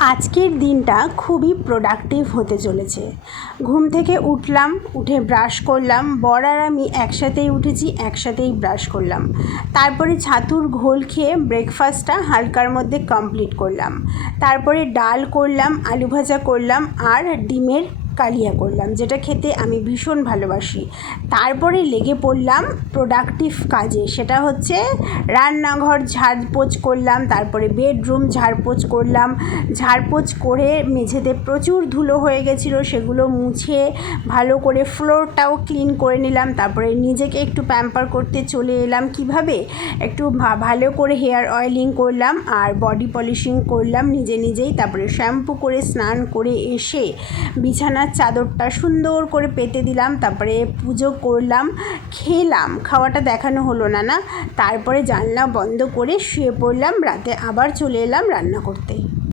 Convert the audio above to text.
আজকের দিনটা খুবই প্রোডাক্টিভ হতে চলেছে। ঘুম থেকে উঠলাম, উঠে ব্রাশ করলাম, বর আর আমি একসাথেই উঠেছি, একসাথেই ব্রাশ করলাম। তারপরে ছাতুর ঘোল খেয়ে ব্রেকফাস্টটা হালকার মধ্যে কমপ্লিট করলাম। তারপরে ডাল করলাম, আলু ভাজা করলাম আর ডিমের কালিয়া করলাম, যেটা খেতে আমি ভীষণ ভালোবাসি। তারপরে লেগে পড়লাম প্রোডাক্টিভ কাজে, সেটা হচ্ছে রান্নাঘর ঝাড়পোছ করলাম, তারপরে বেডরুম ঝাড়পোছ করলাম। ঝাড়পোছ করে মেঝেতে প্রচুর ধুলো হয়ে গেছিলো, সেগুলো মুছে ভালো করে ফ্লোরটাও ক্লিন করে নিলাম। তারপরে নিজেকে একটু প্যাম্পার করতে চলে এলাম। কিভাবে? একটু ভালো করে হেয়ার অয়েলিং করলাম আর বডি পলিশিং করলাম নিজেই। তারপরে শ্যাম্পু করে স্নান করে এসে বিছানার চাদরটা সুন্দর করে পেতে দিলাম। তারপরে পুজো করলাম, খেলাম, খাওয়াটা দেখানো হলো না। তারপরে জানলা বন্ধ করে শুয়ে পড়লাম। রাতে আবার চলে এলাম রান্না করতে।